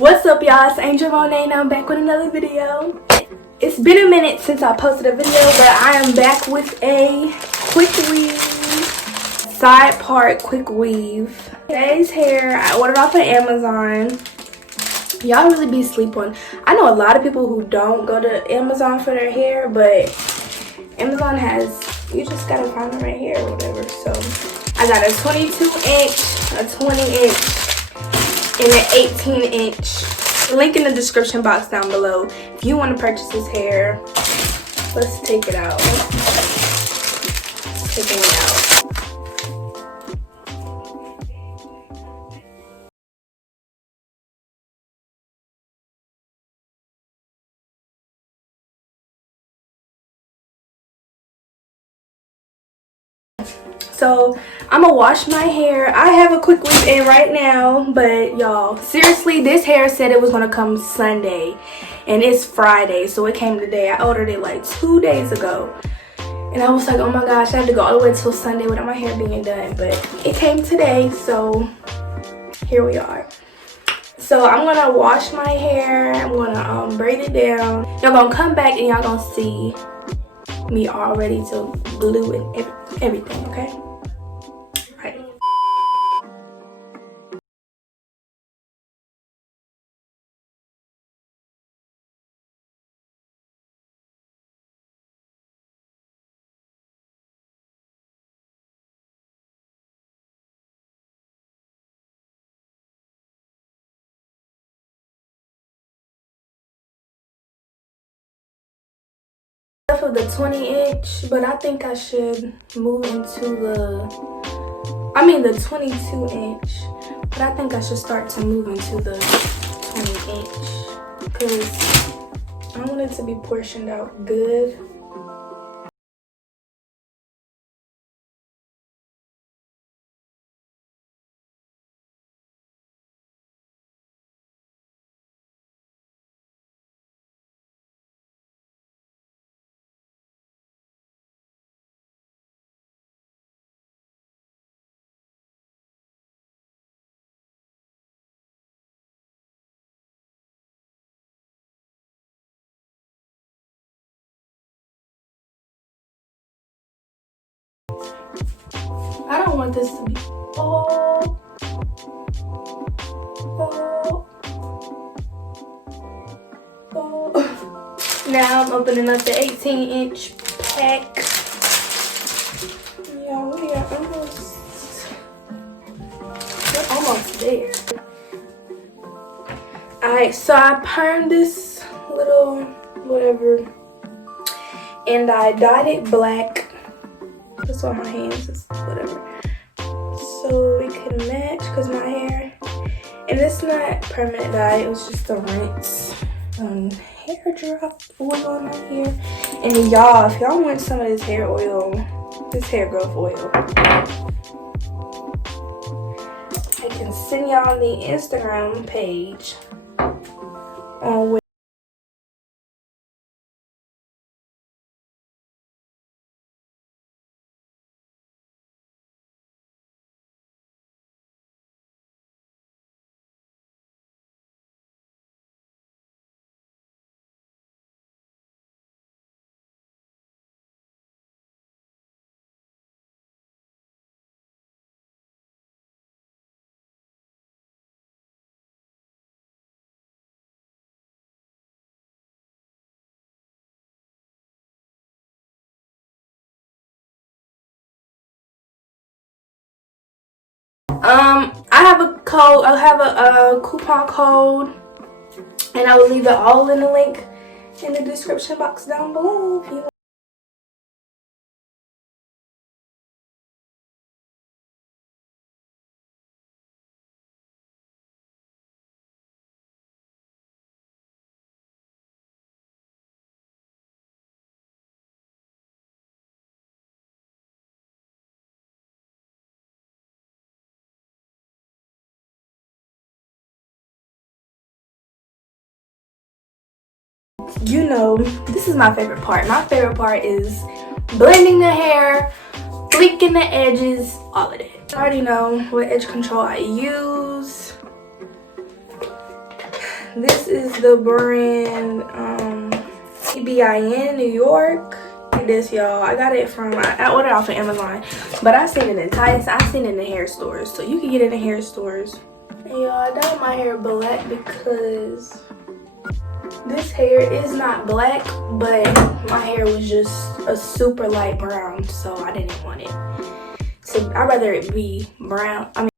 What's up, y'all? It's Angel Monet and I'm back with another video. It's been a minute since I posted a video, but I am back with a quick weave, side part quick weave. Today's hair I ordered off of Amazon. Y'all really be sleep on. I know a lot of people who don't go to Amazon for their hair, but Amazon has, you just gotta find the right hair or whatever. So I got a 22 inch, a 20 inch, and an 18 inch. Link in the description box down below if you want to purchase this hair. Let's take it out. Taking it out. So I'm gonna wash my hair. I have a quick weave in right now, but y'all, seriously, this hair said it was gonna come Sunday and it's Friday, so it came today. I ordered it like 2 days ago and I was like, oh my gosh, I had to go all the way till Sunday without my hair being done, but it came today, so here we are. So I'm gonna wash my hair. I'm gonna braid it down. Y'all gonna come back and y'all gonna see me all ready to glue and everything, okay? For the 20 inch, but I think I should move into the 22 inch, but I think I should start to move into the 20 inch because I want it to be portioned out good. I don't want this to be Now I'm opening up the 18 inch pack. Yeah, we are almost there. Alright, so I permed this little whatever and I dyed it black. That's why my hands is whatever. So it can match because my hair, and it's not permanent dye, it was just a rinse hair drop oil on my hair. And y'all, if y'all want some of this hair oil, this hair growth oil, I can send y'all the Instagram page on where I have a code. I have a coupon code, and I will leave it all in the link in the description box down below if you want. You know, this is my favorite part. My favorite part is blending the hair, flicking the edges, all of that. I already know what edge control I use. This is the brand EBIN New York. Look at this, y'all. I got it from, I ordered it off of Amazon, but I seen it in Tice. I seen it in the hair stores, so you can get it in hair stores. And y'all, I dyed my hair black because this hair is not black, but my hair was just a super light brown, so I didn't want it. So I'd rather it be brown. I mean,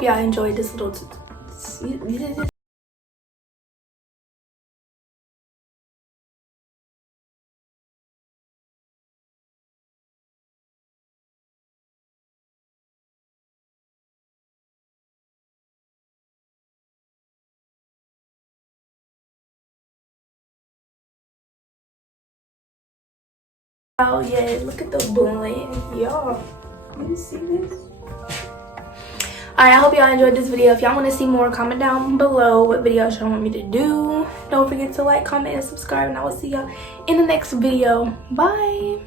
y'all enjoyed this little oh yeah, look at the blend, y'all. You see this? Alright, I hope y'all enjoyed this video. If y'all want to see more, comment down below what videos y'all want me to do. Don't forget to like, comment, and subscribe, and I will see y'all in the next video. Bye.